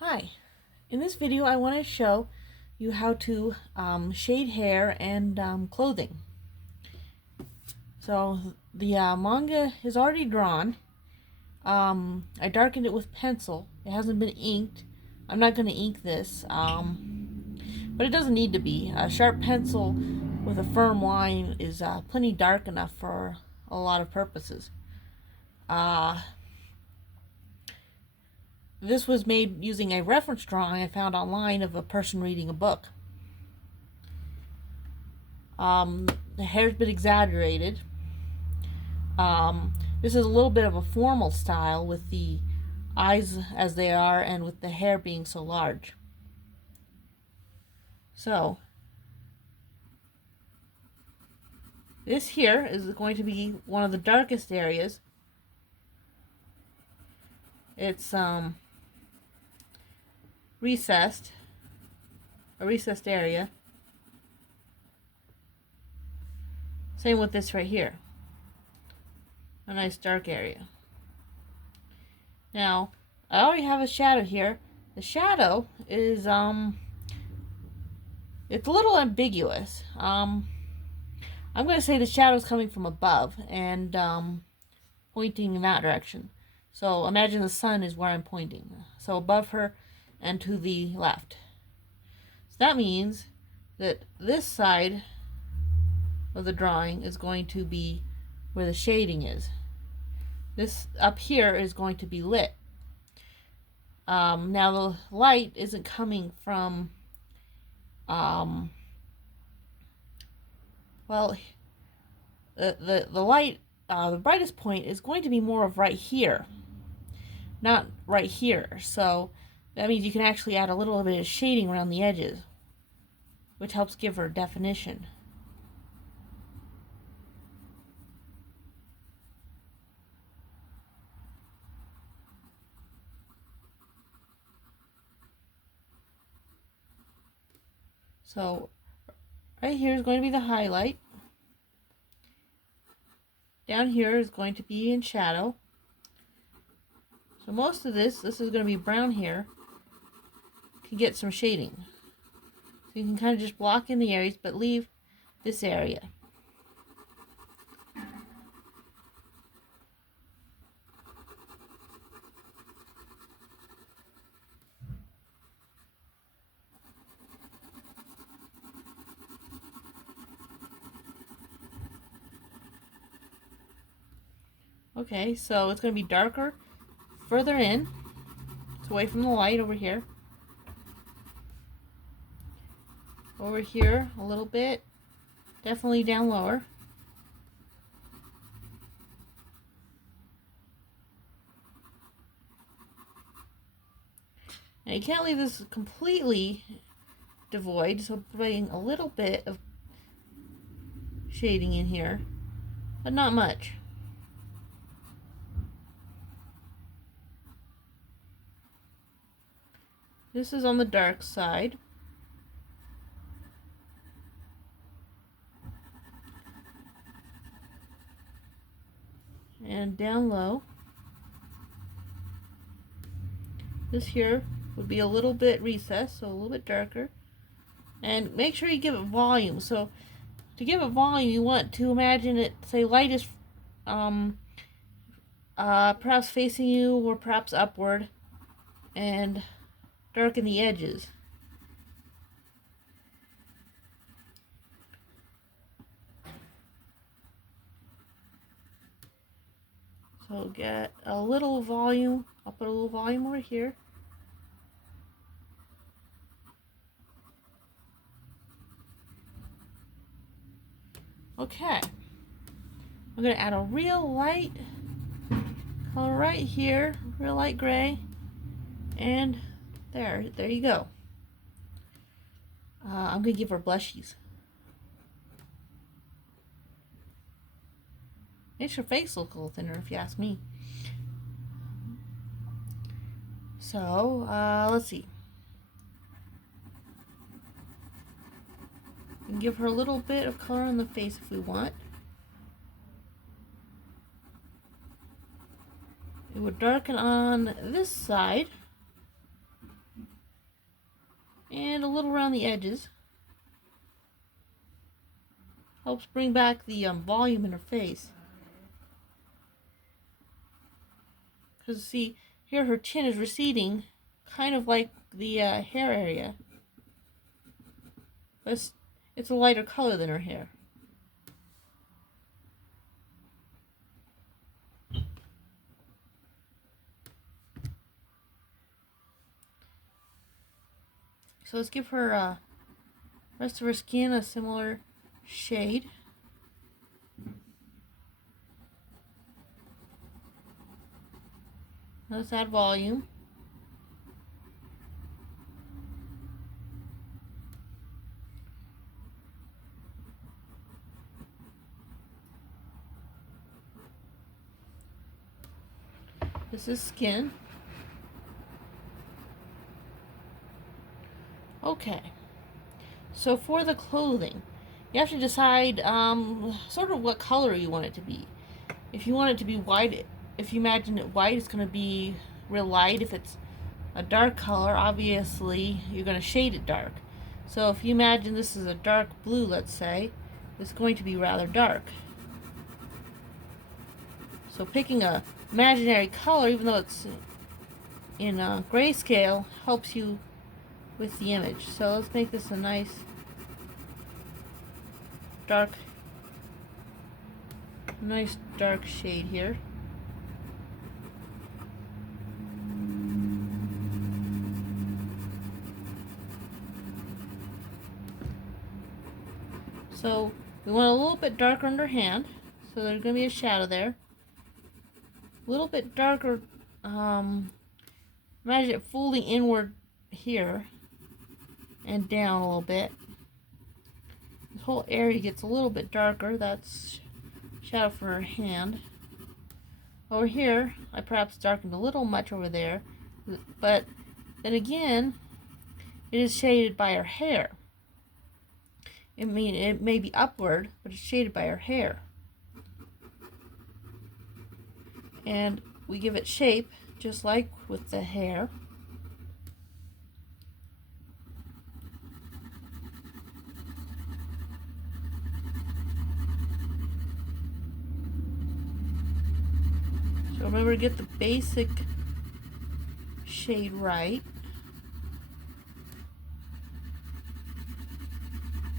Hi, in this video I want to show you how to shade hair and clothing. So the manga is already drawn. I darkened it with pencil. It hasn't been inked. I'm not going to ink this, but it doesn't need to be. A sharp pencil with a firm line is plenty dark enough for a lot of purposes. This was made using a reference drawing I found online of a person reading a book. The hair's been exaggerated. This is a little bit of a formal style with the eyes as they are and with the hair being so large. So, this here is going to be one of the darkest areas. It's recessed, a recessed area. Same with this right here. A nice dark area. Now, I already have a shadow here. The shadow is it's a little ambiguous. I'm going to say the shadow is coming from above and pointing in that direction. So imagine the sun is where I'm pointing. So above her and to the left. So that means that this side of the drawing is going to be where the shading is. This up here is going to be lit. Now the light isn't coming from well, the light, the brightest point is going to be more of right here, not right here. So that means you can actually add a little bit of shading around the edges, which helps give her definition. So right here is going to be the highlight. Down here is going to be in shadow. So most of this is going to be brown here. You can get some shading. So you can kind of just block in the areas, but leave this area. Okay, so it's going to be darker further in. It's away from the light over here. Over here a little bit. Definitely down lower. Now you can't leave this completely devoid, so putting a little bit of shading in here, but not much. This is on the dark side. And down low. This here would be a little bit recessed, so a little bit darker. And make sure you give it volume. So to give it volume, you want to imagine it, say, light is perhaps facing you or perhaps upward, and darken the edges. So get a little volume. I'll put a little volume over here. Okay. I'm going to add a real light color right here, real light gray, and there you go. I'm going to give her blushies. Makes her face look a little thinner, if you ask me. So, let's see. We can give her a little bit of color on the face if we want. It would darken on this side. and a little around the edges. Helps bring back the volume in her face. Because see, here her chin is receding, kind of like the hair area. But it's a lighter color than her hair. So let's give her rest of her skin a similar shade. Let's add volume. This is skin. Okay. So for the clothing, you have to decide sort of what color you want it to be. If you want it to be white, if you imagine it white, it's going to be real light. If it's a dark color, obviously you're going to shade it dark. So if you imagine this is a dark blue, let's say, it's going to be rather dark. So picking a imaginary color, even though it's in grayscale, helps you with the image. So let's make this a nice dark shade here. So we want a little bit darker under hand, so there's going to be a shadow there. A little bit darker, imagine it folding inward here and down a little bit. This whole area gets a little bit darker. That's shadow for her hand. Over here, I perhaps darkened a little much over there, but then again, it is shaded by her hair. I mean, it may be upward, but it's shaded by her hair. And we give it shape, just like with the hair. So remember to get the basic shade right.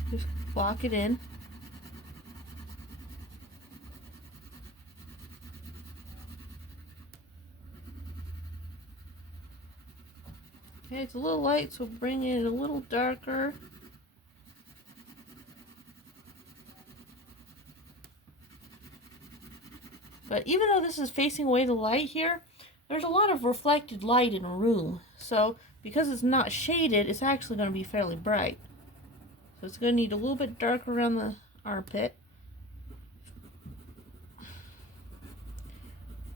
Just block it in. Okay, it's a little light, so bring it a little darker. But even though this is facing away the light here, there's a lot of reflected light in a room. So because it's not shaded, it's actually going to be fairly bright. So it's going to need a little bit darker around the armpit.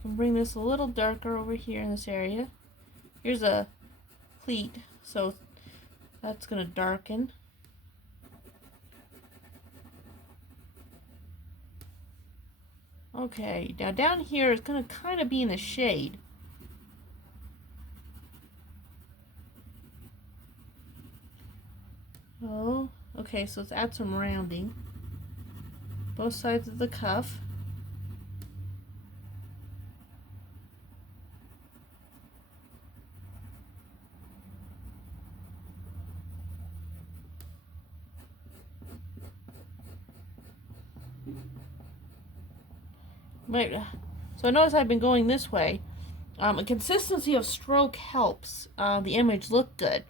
And bring this a little darker over here in this area. Here's a pleat, so that's going to darken. Okay, now down here it's going to kind of be in the shade. Oh, okay, so let's add some rounding. Both sides of the cuff. Right, so I notice I've been going this way. A consistency of stroke helps the image look good.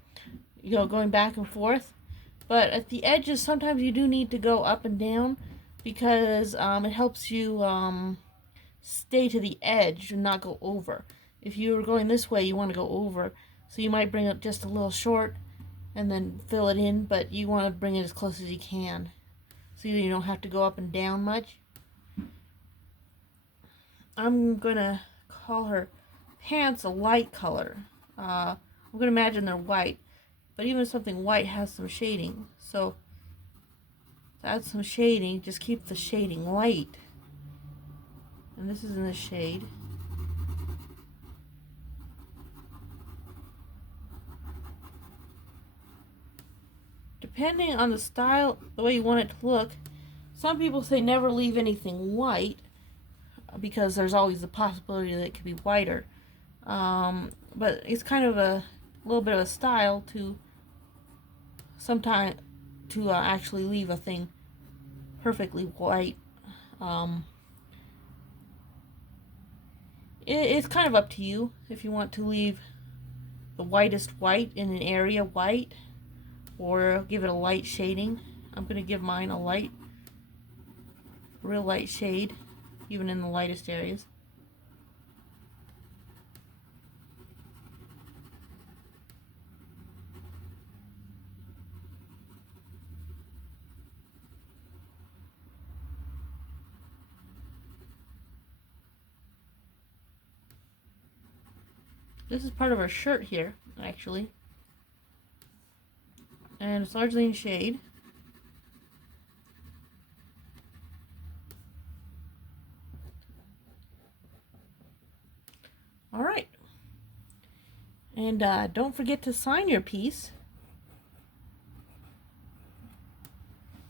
You know, going back and forth. But at the edges, sometimes you do need to go up and down because it helps you stay to the edge and not go over. If you were going this way, you want to go over. So you might bring it just a little short and then fill it in, but you want to bring it as close as you can so you don't have to go up and down much. I'm going to call her pants a light color. I'm going to imagine they're white, but even something white has some shading. So to add some shading, just keep the shading light. And this is in the shade. depending on the style, the way you want it to look, some people say never leave anything white because there's always the possibility that it could be whiter. But it's kind of a little bit of a style to sometimes to actually leave a thing perfectly white. It's kind of up to you if you want to leave the whitest white in an area white or give it a light shading. I'm going to give mine a real light shade, even in the lightest areas. This is part of our shirt here, actually. And it's largely in shade. Alright. And don't forget to sign your piece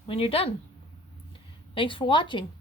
when you're done. Thanks for watching.